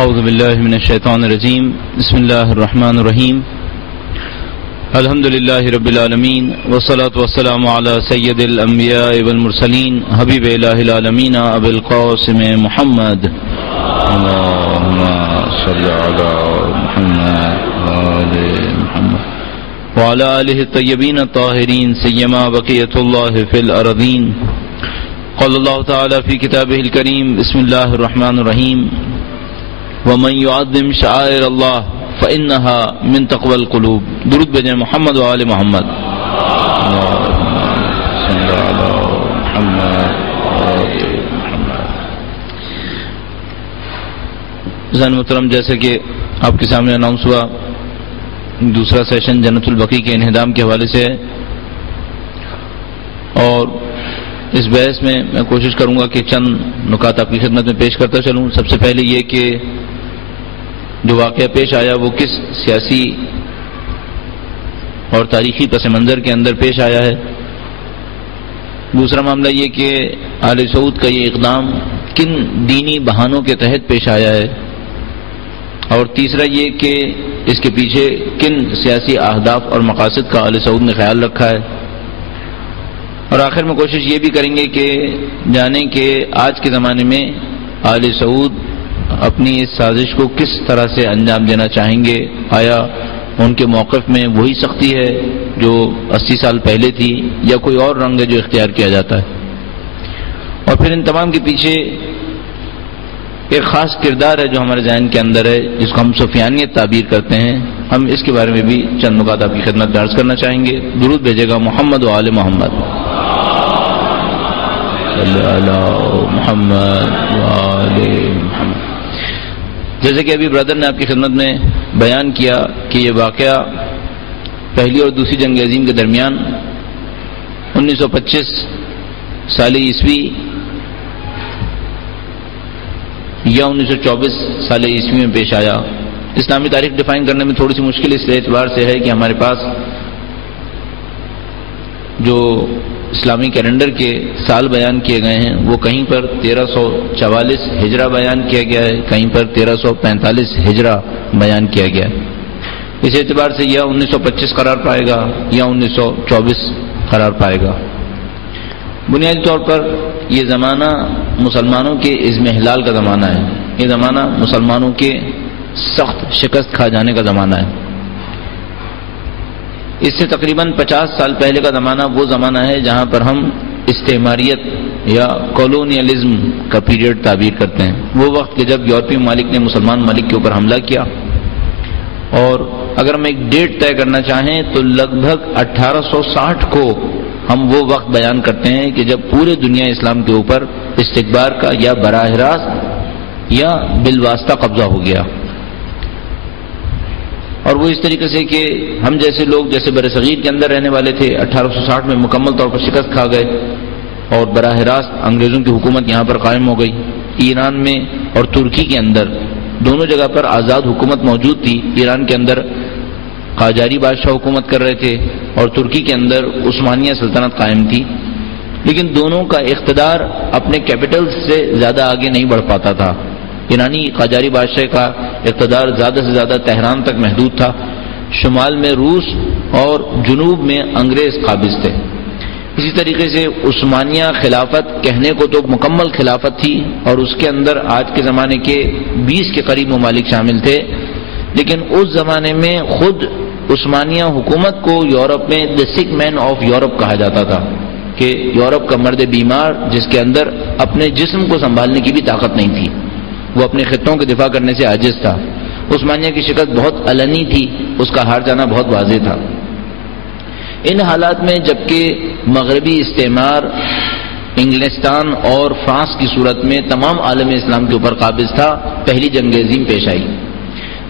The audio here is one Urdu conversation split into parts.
اعوذ باللہ من الشیطان الرجیم بسم اللہ الرحمن الرحیم الحمد للہ رب العالمین والصلاة والسلام علی سید الانبیاء والمرسلین حبیب الہ العالمین ابی القاسم محمد اللہم صلی علی محمد وآل محمد وعلی آلہ الطیبین الطاہرین سیما بقیۃ اللہ فی الارضین قال اللہ تعالی فی کتابہ الکریم بسم اللہ الرحمن الرحیم ومن يعظم شعائر اللہ فإنها من تقوى القلوب. درود بجائے محمد و آل محمد. زن محترم، جیسے کہ آپ کے سامنے اناؤنس ہوا، دوسرا سیشن جنت البقیع کے انہدام کے حوالے سے ہے، اور اس بحث میں کوشش کروں گا کہ چند نکات آپ کی خدمت میں پیش کرتا چلوں. سب سے پہلے یہ کہ جو واقعہ پیش آیا وہ کس سیاسی اور تاریخی پس منظر کے اندر پیش آیا ہے. دوسرا معاملہ یہ کہ آل سعود کا یہ اقدام کن دینی بہانوں کے تحت پیش آیا ہے، اور تیسرا یہ کہ اس کے پیچھے کن سیاسی اہداف اور مقاصد کا آل سعود نے خیال رکھا ہے. اور آخر میں کوشش یہ بھی کریں گے کہ جانیں کہ آج کے زمانے میں آل سعود اپنی اس سازش کو کس طرح سے انجام دینا چاہیں گے. آیا ان کے موقف میں وہی سختی ہے جو 80 سال پہلے تھی، یا کوئی اور رنگ ہے جو اختیار کیا جاتا ہے. اور پھر ان تمام کے پیچھے ایک خاص کردار ہے جو ہمارے ذہن کے اندر ہے، جس کو ہم سفیانیت تعبیر کرتے ہیں. ہم اس کے بارے میں بھی چند نکات آپ کی خدمت میں عرض کرنا چاہیں گے. درود بھیجے گا محمد و آل محمد. صلی اللہ محمد و آل محمد. جیسے کہ ابھی برادر نے آپ کی خدمت میں بیان کیا کہ یہ واقعہ پہلی اور دوسری جنگ عظیم کے درمیان 1925 سال عیسوی یا 1924 سال عیسوی میں پیش آیا. اسلامی تاریخ ڈیفائن کرنے میں تھوڑی سی مشکل اس اعتبار سے ہے کہ ہمارے پاس جو اسلامی کیلنڈر کے سال بیان کیے گئے ہیں وہ کہیں پر 1344 ہجرہ بیان کیا گیا ہے، کہیں پر 1345 ہجرہ بیان کیا گیا ہے. اس اعتبار سے یا 1925 قرار پائے گا یا 1924 قرار پائے گا. بنیادی طور پر یہ زمانہ مسلمانوں کے اضمحلال کا زمانہ ہے. یہ زمانہ مسلمانوں کے سخت شکست کھا جانے کا زمانہ ہے. اس سے تقریباً 50 سال پہلے کا زمانہ وہ زمانہ ہے جہاں پر ہم استعماریت یا کولونیلزم کا پیریڈ تعبیر کرتے ہیں. وہ وقت کہ جب یورپی ممالک نے مسلمان ممالک کے اوپر حملہ کیا. اور اگر ہم ایک ڈیٹ طے کرنا چاہیں تو لگ بھگ 1860 کو ہم وہ وقت بیان کرتے ہیں کہ جب پورے دنیا اسلام کے اوپر استکبار کا یا براہ راست یا بالواسطہ قبضہ ہو گیا. اور وہ اس طریقے سے کہ ہم جیسے لوگ جیسے برصغیر کے اندر رہنے والے تھے 1860 میں مکمل طور پر شکست کھا گئے اور براہ راست انگریزوں کی حکومت یہاں پر قائم ہو گئی. ایران میں اور ترکی کے اندر دونوں جگہ پر آزاد حکومت موجود تھی. ایران کے اندر قاجاری بادشاہ حکومت کر رہے تھے اور ترکی کے اندر عثمانیہ سلطنت قائم تھی، لیکن دونوں کا اقتدار اپنے کیپٹل سے زیادہ آگے نہیں بڑھ پاتا تھا. ایرانی قاجاری بادشاہ کا اقتدار زیادہ سے زیادہ تہران تک محدود تھا. شمال میں روس اور جنوب میں انگریز قابض تھے. اسی طریقے سے عثمانیہ خلافت کہنے کو تو مکمل خلافت تھی اور اس کے اندر آج کے زمانے کے 20 کے قریب ممالک شامل تھے، لیکن اس زمانے میں خود عثمانیہ حکومت کو یورپ میں دی سک مین آف یورپ کہا جاتا تھا، کہ یورپ کا مرد بیمار جس کے اندر اپنے جسم کو سنبھالنے کی بھی طاقت نہیں تھی، وہ اپنے خطوں کے دفاع کرنے سے عاجز تھا. عثمانیہ کی شکست بہت علنی تھی، اس کا ہار جانا بہت واضح تھا. ان حالات میں جبکہ مغربی استعمار انگلستان اور فرانس کی صورت میں تمام عالم اسلام کے اوپر قابض تھا، پہلی جنگ عظیم پیش آئی.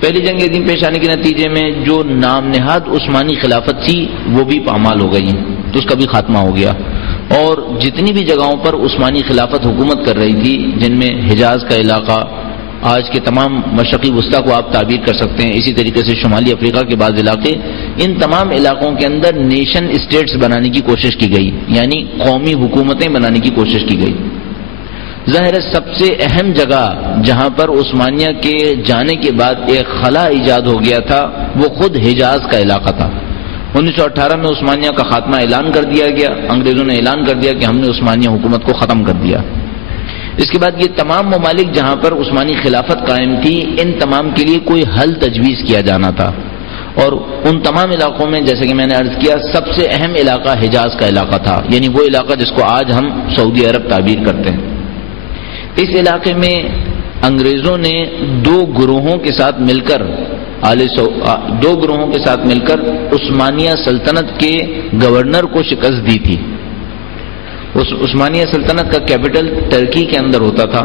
پہلی جنگ عظیم پیش آنے کے نتیجے میں جو نام نہاد عثمانی خلافت تھی وہ بھی پامال ہو گئی، تو اس کا بھی خاتمہ ہو گیا. اور جتنی بھی جگہوں پر عثمانی خلافت حکومت کر رہی تھی، جن میں حجاز کا علاقہ، آج کے تمام مشرقی وسطیٰ کو آپ تعبیر کر سکتے ہیں، اسی طریقے سے شمالی افریقہ کے بعض علاقے، ان تمام علاقوں کے اندر نیشن اسٹیٹس بنانے کی کوشش کی گئی، یعنی قومی حکومتیں بنانے کی کوشش کی گئی. ظاہر ہے سب سے اہم جگہ جہاں پر عثمانیہ کے جانے کے بعد ایک خلا ایجاد ہو گیا تھا وہ خود حجاز کا علاقہ تھا۔ 1918 میں عثمانیہ کا خاتمہ اعلان کر دیا گیا، انگریزوں نے اعلان کر دیا کہ ہم نے عثمانیہ حکومت کو ختم کر دیا۔ اس کے بعد یہ تمام ممالک جہاں پر عثمانی خلافت قائم تھی، ان تمام کے لیے کوئی حل تجویز کیا جانا تھا، اور ان تمام علاقوں میں جیسے کہ میں نے عرض کیا سب سے اہم علاقہ حجاز کا علاقہ تھا، یعنی وہ علاقہ جس کو آج ہم سعودی عرب تعبیر کرتے ہیں۔ اس علاقے میں انگریزوں نے دو گروہوں کے ساتھ مل کر عثمانیہ سلطنت کے گورنر کو شکست دی تھی۔ عثمانیہ سلطنت کا کیپٹل ترکی کے اندر ہوتا تھا۔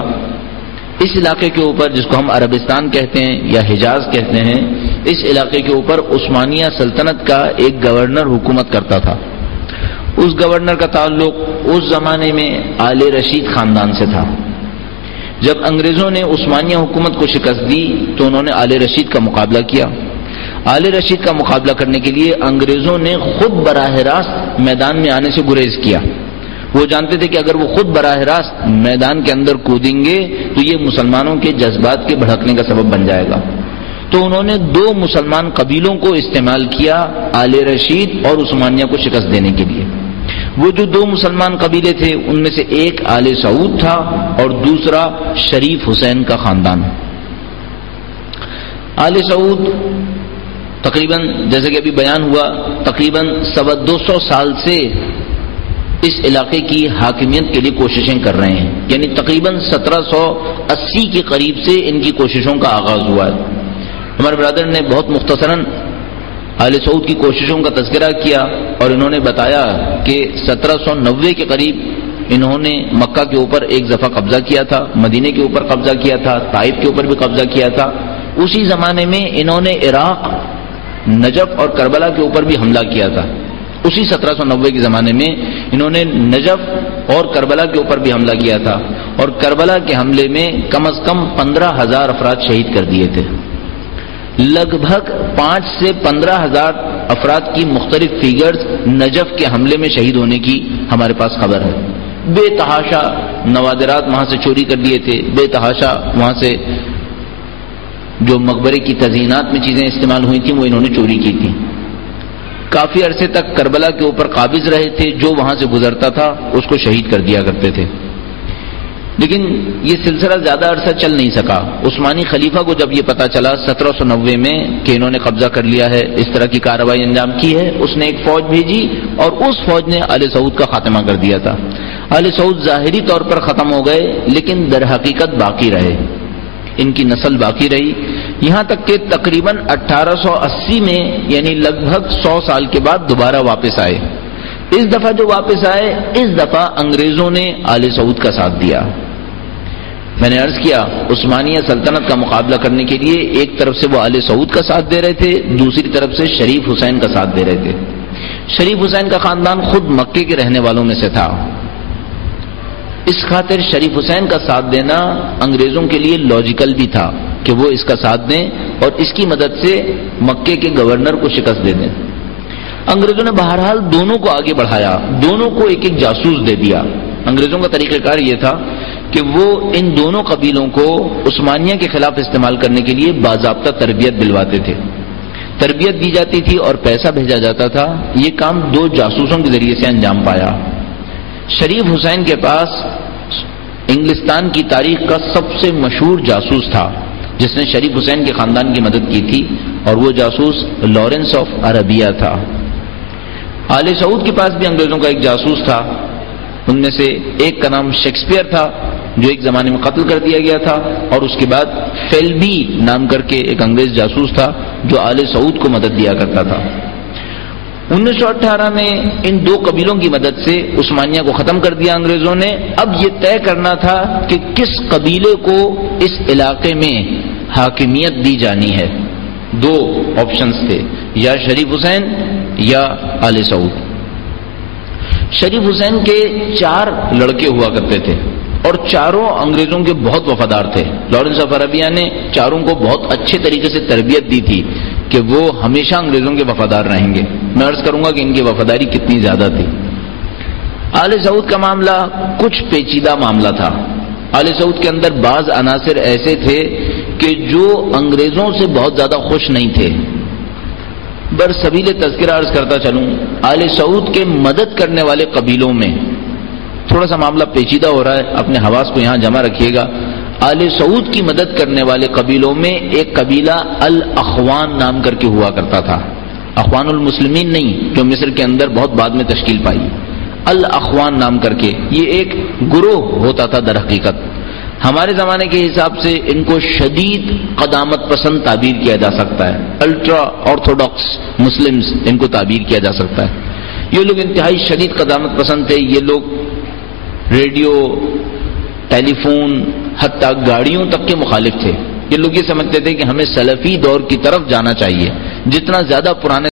اس علاقے کے اوپر جس کو ہم عربستان کہتے ہیں یا حجاز کہتے ہیں، اس علاقے کے اوپر عثمانیہ سلطنت کا ایک گورنر حکومت کرتا تھا۔ اس گورنر کا تعلق اس زمانے میں آل رشید خاندان سے تھا۔ جب انگریزوں نے عثمانیہ حکومت کو شکست دی تو انہوں نے آل رشید کا مقابلہ کیا۔ آل رشید کا مقابلہ کرنے کے لیے انگریزوں نے خود براہ راست میدان میں آنے سے گریز کیا۔ وہ جانتے تھے کہ اگر وہ خود براہ راست میدان کے اندر کودیں گے تو یہ مسلمانوں کے جذبات کے بھڑکنے کا سبب بن جائے گا، تو انہوں نے دو مسلمان قبیلوں کو استعمال کیا آل رشید اور عثمانیہ کو شکست دینے کے لیے۔ وہ جو دو مسلمان قبیلے تھے ان میں سے ایک آل سعود تھا اور دوسرا شریف حسین کا خاندان۔ آل سعود تقریباً جیسے کہ ابھی بیان ہوا تقریباً 250 سال سے اس علاقے کی حاکمیت کے لیے کوششیں کر رہے ہیں، یعنی تقریباً 1780 کے قریب سے ان کی کوششوں کا آغاز ہوا ہے۔ ہمارے برادر نے بہت مختصراً آل سعود کی کوششوں کا تذکرہ کیا اور انہوں نے بتایا کہ 1790 کے قریب انہوں نے مکہ کے اوپر ایک دفعہ قبضہ کیا تھا، مدینے کے اوپر قبضہ کیا تھا، طائف کے اوپر بھی قبضہ کیا تھا۔ اسی زمانے میں انہوں نے عراق، نجف اور کربلا کے اوپر بھی حملہ کیا تھا۔ اسی 1790 کے زمانے میں انہوں نے نجف اور کربلا کے اوپر بھی حملہ کیا تھا، اور کربلا کے حملے میں کم از کم 15,000 افراد شہید کر دیے تھے۔ لگ بھگ 5 سے 15,000 افراد کی مختلف فیگرز نجف کے حملے میں شہید ہونے کی ہمارے پاس خبر ہے۔ بے تحاشا نوادرات وہاں سے چوری کر لیے تھے، بے تحاشا وہاں سے جو مقبرے کی تزئینات میں چیزیں استعمال ہوئی تھیں وہ انہوں نے چوری کی تھی۔ کافی عرصے تک کربلا کے اوپر قابض رہے تھے، جو وہاں سے گزرتا تھا اس کو شہید کر دیا کرتے تھے۔ لیکن یہ سلسلہ زیادہ عرصہ چل نہیں سکا۔ عثمانی خلیفہ کو جب یہ پتا چلا 1790 میں کہ انہوں نے قبضہ کر لیا ہے، اس طرح کی کارروائی انجام کی ہے، اس نے ایک فوج بھیجی اور اس فوج نے آل سعود کا خاتمہ کر دیا تھا۔ آل سعود ظاہری طور پر ختم ہو گئے لیکن در حقیقت باقی رہے، ان کی نسل باقی رہی، یہاں تک کہ تقریباً 1880 میں یعنی لگ بھگ 100 سال کے بعد دوبارہ واپس آئے۔ اس دفعہ جو واپس آئے اس دفعہ انگریزوں نے آل سعود کا ساتھ دیا۔ میں نے عرض کیا عثمانیہ سلطنت کا مقابلہ کرنے کے لیے ایک طرف سے وہ آل سعود کا ساتھ دے رہے تھے، دوسری طرف سے شریف حسین کا ساتھ دے رہے تھے۔ شریف حسین کا خاندان خود مکے کے رہنے والوں میں سے تھا، اس خاطر شریف حسین کا ساتھ دینا انگریزوں کے لیے لاجیکل بھی تھا کہ وہ اس کا ساتھ دیں اور اس کی مدد سے مکے کے گورنر کو شکست دے دیں۔ انگریزوں نے بہرحال دونوں کو آگے بڑھایا، دونوں کو ایک ایک جاسوس دے دیا۔ انگریزوں کا طریقہ کار یہ تھا کہ وہ ان دونوں قبیلوں کو عثمانیہ کے خلاف استعمال کرنے کے لیے باضابطہ تربیت دلواتے تھے، تربیت دی جاتی تھی اور پیسہ بھیجا جاتا تھا۔ یہ کام 2 جاسوسوں کے ذریعے سے انجام پایا۔ شریف حسین کے پاس انگلستان کی تاریخ کا سب سے مشہور جاسوس تھا جس نے شریف حسین کے خاندان کی مدد کی تھی، اور وہ جاسوس لارنس آف عربیہ تھا۔ آل سعود کے پاس بھی انگریزوں کا ایک جاسوس تھا، ان میں سے ایک کا نام شیکسپیئر تھا جو ایک زمانے میں قتل کر دیا گیا تھا، اور اس کے بعد فیلبی نام کر کے ایک انگریز جاسوس تھا جو آل سعود کو مدد دیا کرتا تھا۔ 1918 میں ان 2 قبیلوں کی مدد سے عثمانیہ کو ختم کر دیا انگریزوں نے۔ اب یہ طے کرنا تھا کہ کس قبیلے کو اس علاقے میں حاکمیت دی جانی ہے۔ 2 آپشنز تھے، یا شریف حسین یا آل سعود۔ شریف حسین کے 4 لڑکے ہوا کرتے تھے اور چاروں انگریزوں کے بہت وفادار تھے۔ لارنس آف عربیہ نے چاروں کو بہت اچھے طریقے سے تربیت دی تھی کہ وہ ہمیشہ انگریزوں کے وفادار رہیں گے۔ میں عرض کروں گا کہ ان کی وفاداری کتنی زیادہ تھی۔ آل سعود کا معاملہ کچھ پیچیدہ معاملہ تھا۔ آل سعود کے اندر بعض عناصر ایسے تھے کہ جو انگریزوں سے بہت زیادہ خوش نہیں تھے. برسبیل تذکرہ عرض کرتا چلوں، آل سعود کے مدد کرنے والے قبیلوں میں تھوڑا سا معاملہ پیچیدہ ہو رہا ہے، اپنے حواس کو یہاں جمع رکھیے گا. آل سعود کی مدد کرنے والے قبیلوں میں ایک قبیلہ الاخوان نام کر کے ہوا کرتا تھا. اخوان المسلمین نہیں، جو مصر کے اندر بہت بعد میں تشکیل پائی. الاخوان نام کر کے یہ ایک گروہ ہوتا تھا. در حقیقت ہمارے زمانے کے حساب سے ان کو شدید قدامت پسند تعبیر کیا جا سکتا ہے. الٹرا آرتھوڈاکس مسلمز ان کو تعبیر کیا جا سکتا ہے. یہ لوگ انتہائی شدید قدامت پسند تھے. یہ لوگ ریڈیو، ٹیلی فون، حتیٰ گاڑیوں تک کے مخالف تھے. یہ لوگ یہ سمجھتے تھے کہ ہمیں سلفی دور کی طرف جانا چاہیے. جتنا زیادہ پرانے